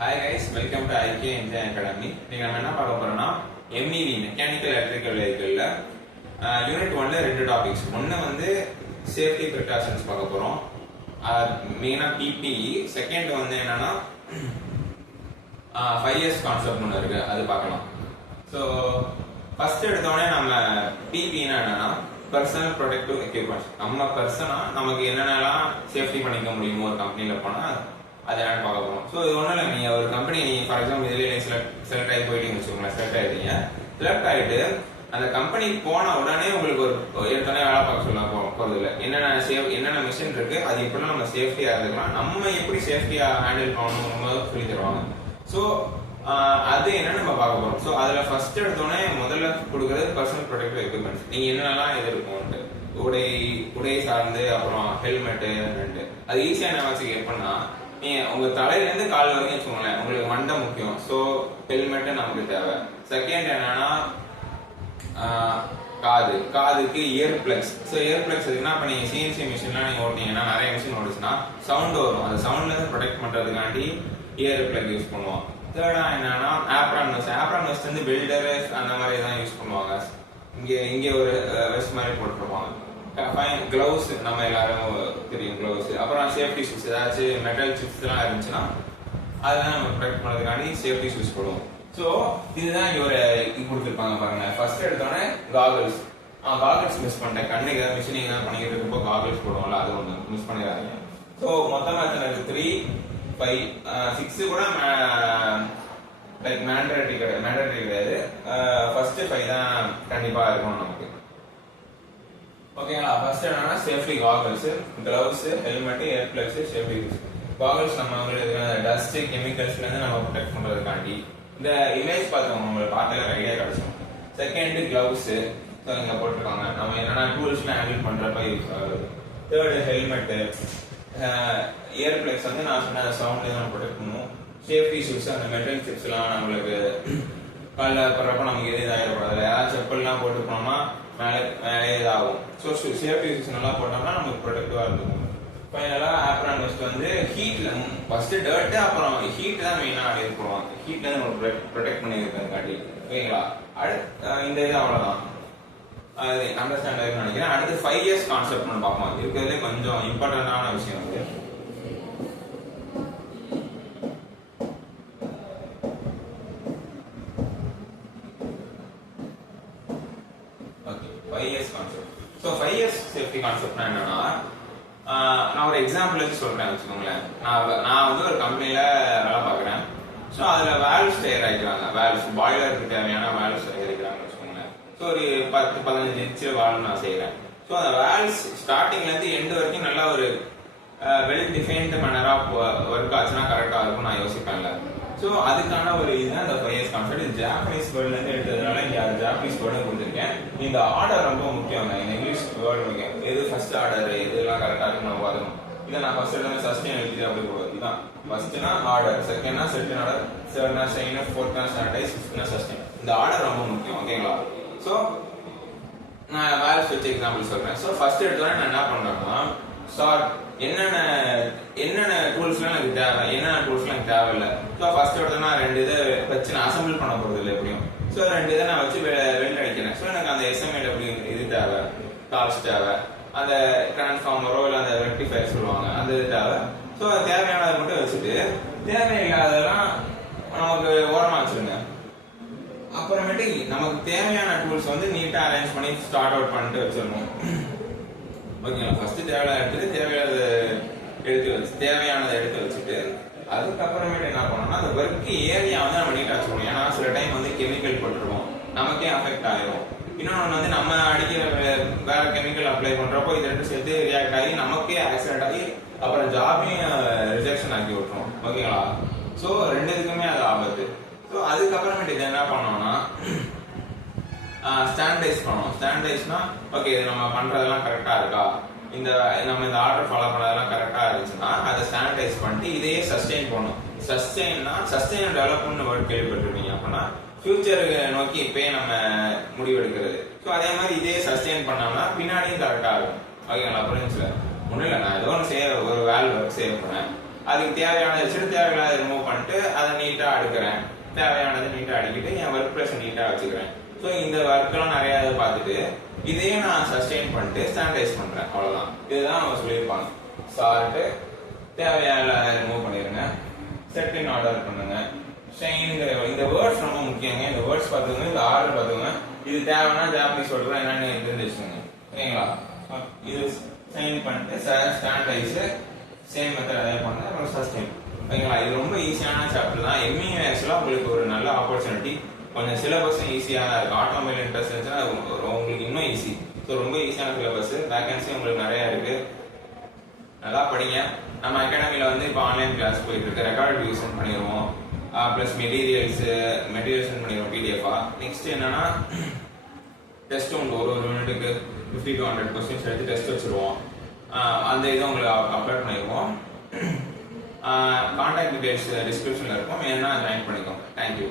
Hi guys, welcome to IK Engineering Academy. நீங்க நம்ம என்ன பார்க்க போறோம்னா MEV மெக்கானிக்கல் எலக்ட்ரிக்கல் வெஹிக்கிள்ல யூனிட் 1ல ரெண்டு டாபிக்ஸ். ஒன்னு வந்து சேஃப்டி பிரிகாஷன்ஸ் பார்க்க போறோம். மெயினா PPE. செகண்ட் வந்து என்னன்னா 5S கான்செப்ட் ஒன்று இருக்கு, அது பார்க்கலாம். ஸோ ஃபர்ஸ்ட் எடுத்தோடனே நம்ம PPE என்னன்னா பர்சனல் ப்ரொடெக்டிவ் எக்யூப்மெண்ட்ஸ். நம்ம பர்சனா நமக்கு என்னென்னலாம் சேஃப்டி பண்ணிக்க முடியுமோ ஒரு கம்பெனியில் போனால் அதை என்ன பார்க்க போகிறோம். ஸோ இது ஒன்றும் இல்லை, நீங்கள் ஒரு கம்பெனி ஃபார் எக்ஸாம்பிள் இதுலேயே செலக்ட் ஆகி போயிட்டீங்கன்னு வச்சுக்கோங்களேன். செலக்ட் ஆகிட்டீங்க, செலக்ட் ஆகிட்டு அந்த கம்பெனி போன உடனே உங்களுக்கு ஒரு ஏற்கனவே வேலை பார்க்க சொல்ல போகிறது இல்லை. என்னென்ன மிஷின் இருக்கு, அது எப்படிலாம் நம்ம சேஃப்டியாக இருந்துக்கலாம், நம்ம எப்படி சேஃப்டியாக ஹேண்டில் பண்ணணும் சொல்லி தருவாங்க. ஸோ அது என்னன்னு நம்ம பார்க்க போகிறோம். ஸோ அதில் ஃபர்ஸ்ட் எடுத்தோடனே முதல்ல கொடுக்குறது பர்சனல் ப்ரொடெக்டிவ் எக்யூப்மெண்ட்ஸ். நீங்கள் என்னென்னலாம் இது இருக்கும்ட்டு உடை சார்ந்து, அப்புறம் ஹெல்மெட்டு, அது ஈஸியாக என்ன வச்சு எப்படின்னா உங்க தலையில இருந்து கால் வரைக்கும் வச்சுக்கோங்களேன், உங்களுக்கு மண்டை முக்கியம். ஸோ ஹெல்மெட் நமக்கு தேவை. செகண்ட் என்னன்னா காதுக்கு ear plugs. So ear plugs இருக்குன்னா இப்போ நீங்க CNC மிஷின்லாம் நீங்க ஓட்டிங்கன்னா நிறைய மிஷின் ஓடிச்சுன்னா சவுண்ட் வரும், அந்த சவுண்ட்ல இருந்து ப்ரொடெக்ட் பண்றதுக்காண்டி இயர் பிளக் யூஸ் பண்ணுவோம். தேர்டா என்னன்னா ஆப்ரான் வெஸ்ட் வந்து பில்டர்ஸ் அந்த மாதிரி தான் யூஸ் பண்ணுவாங்க. இங்க ஒரு வெஸ்ட் மாதிரி போட்டுருப்பாங்க. கிளவுஸ் நம்ம எல்லாரும் தெரியும், கிளவுஸ். அப்புறம் சேஃப்டி ஷூஸ், ஏதாச்சும் மெட்டல் சிப்ஸ் எல்லாம் இருந்துச்சுன்னா அதெல்லாம் நம்ம ப்ரொடெக்ட் பண்ணுறதுக்காண்டி சேஃப்டி ஷூஸ் போடுவோம். ஸோ இதுதான் இங்க ஒரு கொடுத்துருப்பாங்க பாருங்க. ஃபர்ஸ்ட் எடுத்தோடனே காகல்ஸ். காகல்ஸ் மிஸ் பண்ணிட்டேன். கண்ணுக்கு ஏதாவது மிஷினிங் ஏதாவது பண்ணிக்கிட்டு இருக்கப்போ காகல்ஸ் போடுவோம்ல, அது ஒன்று மிஸ் பண்ணிடாதீங்க. ஸோ மொத்தமாக எத்தனை 3, 5, 6 கூட லைக் மேண்டேட்டரி கிடையாது. ஃபர்ஸ்ட் 5 தான் கண்டிப்பா இருக்கணும் நமக்கு. ஓகேங்களா? ஃபர்ஸ்ட் என்னன்னா சேஃப்டி காகல்ஸ், கிளவுஸ், ஹெல்மெட், ஏர் பிளக்ஸ், சேஃப்டி ஷூஸ். காகல்ஸ் நம்ம டஸ்ட் கெமிக்கல்ஸ்ல இருந்து நம்ம ப்ரொடெக்ட் பண்றதுக்காண்டி. இந்த இமேஜ் பார்த்தவங்க உங்களுக்கு பார்த்தாலே ஐடியா கிடைக்கும். செகண்ட் கிளவுஸ், இங்க போட்டிருக்காங்க, நம்ம என்னென்ன டூல்ஸ்லாம் ஹேண்டில் பண்றப்ப யூஸ் ஆகுது. தேர்டு ஹெல்மெட், ஏர் பிளக்ஸ் வந்து நான் சொன்ன சவுண்ட்ல நம்ம ப்ரொடெக்ட் பண்ணுவோம். சேஃப்டி ஷூஸ், அந்த மெட்டல் சிப்ஸ் எல்லாம் நம்மளுக்கு காலில் போடுறப்ப நமக்கு எது இதாகிடக்கூடாது. யாராவது செப்பல்லாம் போட்டு போனோம்னா மேலே இதாகும். ஸோ சேஃப்டி ஷூஸ் நல்லா போட்டோம்னா நமக்கு ப்ரொடெக்டிவா இருக்கும். ஃபைனலா ஆப்ரான் வெஸ்ட் வந்து ஹீட்ல ஃபர்ஸ்ட் டர்ட், அப்புறம் ஹீட் தான் மெயினா போடுவாங்க. ஹீட்ல நம்ம ப்ரொடெக்ட் பண்ணி இருக்கிறதுக்காண்டி. ஓகேங்களா? இந்த இது அவ்வளவுதான், அது அண்டர்ஸ்டாண்ட் ஆகும்னு நினைக்கிறேன். அடுத்து 5S கான்செப்ட் ஒன்று பார்ப்போம். இருக்கிறதுலே கொஞ்சம் இம்பார்ட்டன்டான விஷயம் வந்து ஸோ 5S சேஃப்டி கான்செப்ட்னா என்னன்னா, நான் ஒரு எக்ஸாம்பிள் வச்சு சொல்றேன் வச்சுக்கோங்களேன். நான் வந்து ஒரு கம்பெனில வேலை பார்க்குறேன். ஸோ அதில் வேல்வ்ஸ் தயாரிக்கிறாங்க. வேல்வ்ஸ் பாய்லருக்கு தேவையான வேல்வ்ஸ் தயாரிக்கிறாங்கன்னு வச்சுக்கோங்களேன். ஸோ ஒரு 10-15 இன்ச்சு வால்வ் நான் செய்கிறேன். ஸோ அந்த வேல்வ்ஸ் ஸ்டார்டிங்லேருந்து எண்டு வரைக்கும் நல்லா ஒரு வெல் டிஃபைன்டு மேனராக ஒர்க் ஆச்சுன்னா கரெக்டாக இருக்கும் நான் யோசிப்பேன்ல. ஸோ அதுக்கான ஒரு இதுதான் இந்த 5S கான்செப்ட். இது ஜாப்பனீஸ் வேர்ட்லேருந்து எடுத்ததுனால இங்கே ஜாப்பனீஸ் வேர்டு கொடுத்துருக்கேன். இந்த ஆர்டர் ரொம்ப முக்கியம். இந்த இங்கிலீஷ் வேர்டு முக்கியம். எது ஃபர்ஸ்ட் ஆர்டர், எதுலாம் கரெக்டாக இருக்கு நம்ம பார்க்கணும். இதை நான் ஃபர்ஸ்ட் எடுத்து சஸ்டெயின் எழுதி அப்படி போடுவது. இதுதான் ஃபர்ஸ்ட்னா ஆர்டர், செகண்ட்னா செட்டின் ஆர்டர், தேர்ட்னா ஸ்டெயின், ஃபோர்த்னா ஸ்டாண்டர்டைஸ், ஃபிஃப்த்னா சஸ்டெயின். இந்த ஆர்டர் ரொம்ப முக்கியம். ஓகேங்களா? ஸோ நான் வேல்ஸ் வச்சு எக்ஸாம்பிள் சொல்றேன். ஸோ ஃபர்ஸ்ட் எடுத்தோடனே நான் என்ன பண்றேன்னா, என்னென்ன டூல்ஸ்லாம் எனக்கு தேவை, என்னென்ன டூல்ஸ்லாம் எனக்கு தேவையில்லை. ஸோ ஃபர்ஸ்ட் எடுத்தோன்னா 2 இதை வச்சு நான் அசம்பிள் பண்ண போறது இல்லை எப்படியும். ஸோ 2 இதை நான் வச்சு வெல்ட் அடிக்கிறேன். ஸோ எனக்கு அந்த SMA இது தேவை, டார்ச் தேவை, அந்த டிரான்ஸ்ஃபார்மரோ இல்லை அந்த ரெக்டிஃபயர் சொல்லுவாங்க, அந்த இது தேவை. ஸோ தேவையானதை மட்டும் வச்சுட்டு தேவையில்லாதெல்லாம் நமக்கு ஓரமாக வச்சுருங்க. அப்புறமேட்டு நமக்கு தேவையான டூல்ஸ் வந்து நீட்டாக அரேஞ்ச் பண்ணி ஸ்டார்ட் அவுட் பண்ணிட்டு வச்சிடணும். ஓகேங்களா? ஃபர்ஸ்ட் தேவையானதை எடுத்து வச்சுட்டு அதுக்கப்புறமேட்டு என்ன பண்ணணும்னா அந்த ஒர்க் ஏரியா வந்து நம்ம நீட்டா வச்சுக்கணும். ஏன்னா சில டைம் வந்து கெமிக்கல் போட்டுருவோம், நமக்கே அஃபெக்ட் ஆயிரும். இன்னொன்று வந்து நம்ம அடிக்கிற வேற கெமிக்கல் அப்ளை பண்றப்போ இது 2 சேர்த்து ரியாக்ட் ஆகி நமக்கே ஆக்சிடென்ட் ஆகி அப்புறம் ஜாபையும் ரிஜெக்ஷன் ஆக்கி விட்டுரும். ஓகேங்களா? ஸோ 2 இதுக்குமே அது ஆபத்து. ஸோ அதுக்கப்புறமேட்டு இது என்ன பண்ணோம்னா ஸ்டாண்டர்டைஸ் பண்ணணும். ஸ்டாண்டர்டைஸ்னா ஓகே இது நம்ம பண்றதெல்லாம் கரெக்டா இருக்கா, நம்ம இந்த ஆர்டர் ஃபாலோ பண்ணதெல்லாம் கரெக்டா இருந்துச்சுன்னா அதை ஸ்டாண்டர்டைஸ் பண்ணிட்டு இதையே சஸ்டெயின் பண்ணணும். சஸ்டெயின் டெவலப்மெண்ட் வேர்ட் கேள்விப்பட்டிருப்பீங்க. அப்படின்னா ஃபியூச்சர் நோக்கி இப்பயே நம்ம முடிவெடுக்கிறது. ஸோ அதே மாதிரி இதே சஸ்டெயின் பண்ணோம்னா பின்னாடியும் கரெக்டா இருக்கும். ஓகேங்களா? புரிஞ்சுல? ஒன்றும் இல்லை, நான் ஏதோ ஒன்று ஒரு வேல்வ் ஒர்க் சேவ் பண்ணேன். அதுக்கு தேவையானதை வச்சுட்டு தேவையில்லாத ரிமூவ் பண்ணிட்டு அதை நீட்டாக அடுக்கிறேன், தேவையானதை நீட்டாக அடிக்கிட்டு என் ஒர்க் ப்ளேஸை நீட்டாக வச்சுக்கிறேன். ஸோ இந்த ஒர்க்கெல்லாம் நிறையா பார்த்துட்டு இதையும் நான் சஸ்டெயின் பண்ணிட்டு ஸ்டாண்டர்டைஸ் பண்ணுறேன். அவ்வளோதான். இதுதான் அவங்க சொல்லியிருப்பாங்க. சார்ட்டு தேவையான ரிமூவ் பண்ணிடுங்க, செட் இன் ஆர்டர் பண்ணுங்க. ஷைனுங்கிற இந்த வேர்ட்ஸ் ரொம்ப முக்கியங்க. இந்த வேர்ட்ஸ் பார்த்துக்கோங்க, இந்த ஆர்டர் பார்த்துக்கோங்க. இது தேவைன்னா ஜாப்பனீஸ் வேர்டு என்னன்னு தெரிஞ்சு வச்சுக்கோங்க. ஓகேங்களா? இது சைன் பண்ணிட்டு ஸ்டாண்டர்டைஸ் சேம் மெத்தட் அதே பண்ணுங்க, அப்புறம் சஸ்டெயின். ஓகேங்களா? இது ரொம்ப ஈஸியான சாப்டர் தான். எம்இ ஆக்சுவலாக உங்களுக்கு ஒரு நல்ல ஆப்பர்ச்சுனிட்டி. கொஞ்சம் சிலபஸும் ஈஸியாக தான் இருக்கும். ஆட்டோமொபைல் இன்ட்ரெஸ்ட் இருந்துச்சுன்னா உங்களுக்கு இன்னும் ஈஸி. ஸோ ரொம்ப ஈஸியான சிலபஸ், வேகன்சி உங்களுக்கு நிறையா இருக்கு. நல்லா படிங்க. நம்ம அகாடமியில் வந்து இப்போ ஆன்லைன் கிளாஸ் போயிட்டு இருக்கு. ரெக்கார்ட் ரிவிஷன் பண்ணிடுவோம், ப்ளஸ் மெட்டீரியல்ஸ் பண்ணிடுவோம் பிடிஎஃபா. நெக்ஸ்ட் என்னன்னா டெஸ்ட் உண்டு. ஒரு யூனிட்டுக்கு 50 to 100 கொஸ்டின்ஸ் எடுத்து டெஸ்ட் வச்சிருவோம். அந்த இதை உங்களுக்கு அப்லோட் பண்ணிடுவோம். கான்டாக்ட் டீடைல்ஸ் டிஸ்கிரிப்ஷனில் இருக்கும், வேணும்னா ஜாயின் பண்ணிக்கோங்க. தேங்க்யூ.